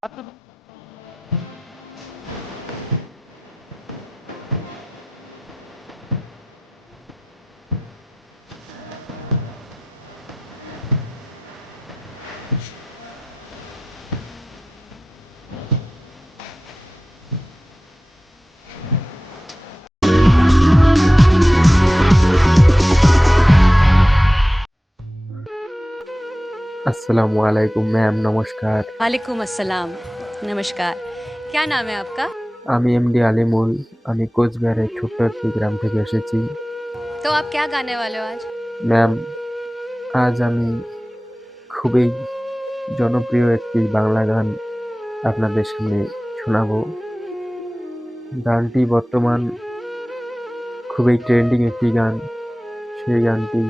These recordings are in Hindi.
fato do আসসালামু আলাইকুম ম্যাম নমস্কার वालेकुम अस्सलाम नमस्कार क्या नाम है आपका আমি এমডি আলিমুল আমি কোচবিহারের ছোট্ট একটি গ্রাম থেকে এসেছি तो आप क्या गाने वाले हो आज ম্যাম আজ আমি খুবই জনপ্রিয় একটি বাংলা গান আপনাদের সামনে শোনাবো গানটি বর্তমান খুবই ট্রেন্ডিং একটি গান সেই গানটি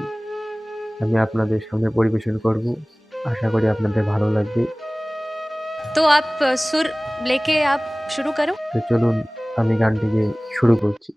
আমি আপনাদের সামনে পরিবেশন করব আশা করি আপনাদের ভালো লাগবে। তো আপ সুর লেকে আপ শুরু করো। তো চলুন আমি গানটিকে শুরু করছি।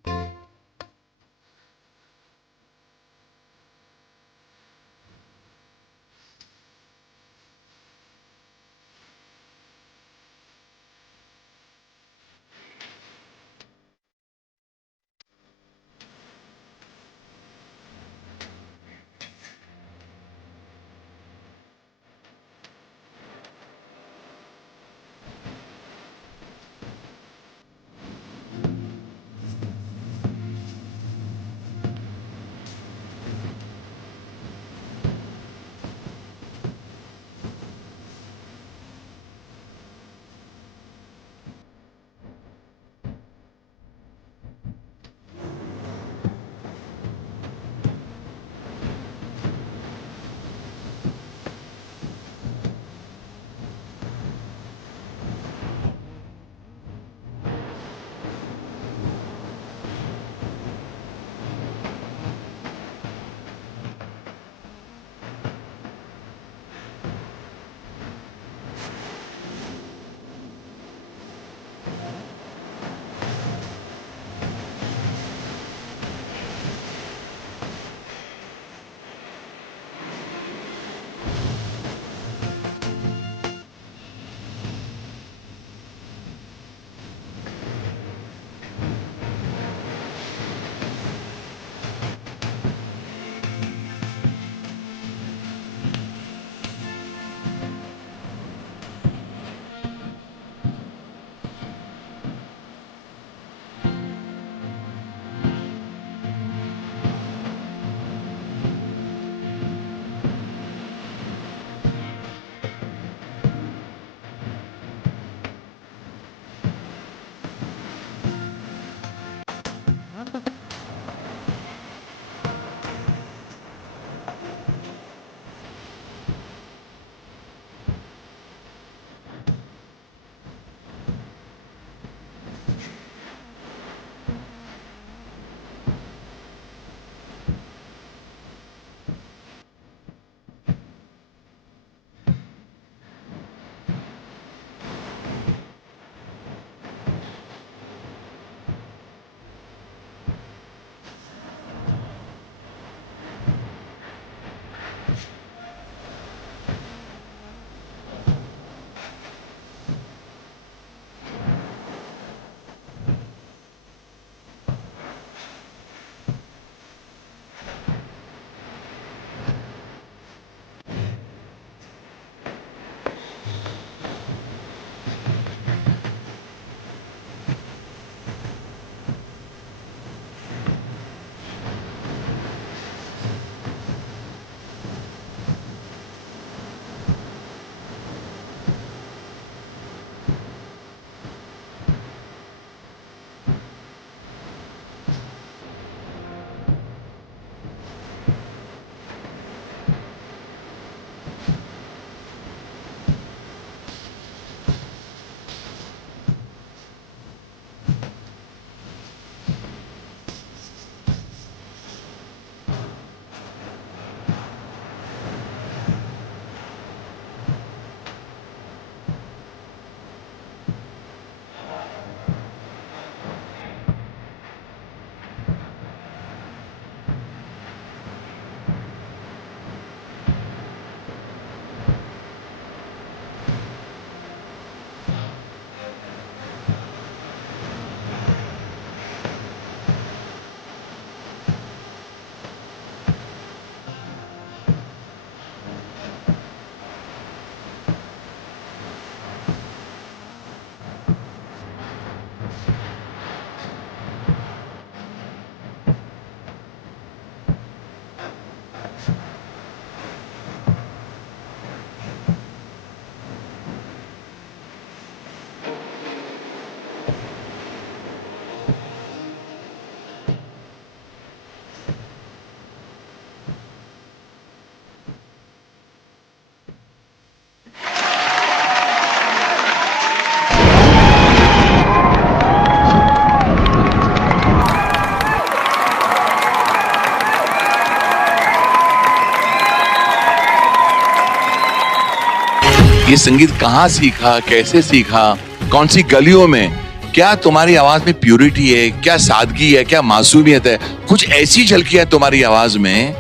ये संगीत कहाँ सीखा कैसे सीखा कौन सी गलियों में? क्या तुम्हारी आवाज़ में प्योरिटी है? क्या सादगी है? क्या मासूमियत है? कुछ ऐसी झलकियाँ तुम्हारी आवाज़ में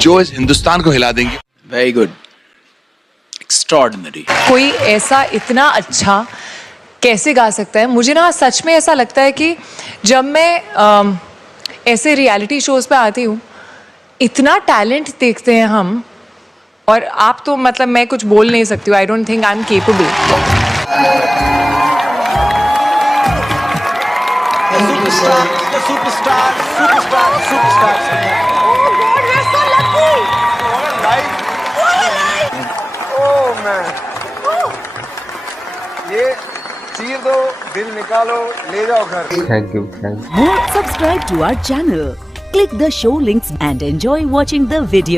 जो इस हिंदुस्तान को हिला देंगी। वेरी गुड एक्स्ट्रॉर्डिनरी कोई ऐसा इतना अच्छा कैसे गा सकता है? मुझे ना सच में ऐसा लगता है कि जब मैं अम, ऐसे रियलिटी शोज़ पे आती हूँ इतना टैलेंट देखते हैं हम और आप तो मतलब मैं कुछ बोल नहीं सकती हूँ। I don't think I am capable ये चीर दो दिल निकालो ले जाओ घर। Thank you thank subscribe to our channel click the show links and enjoy watching the video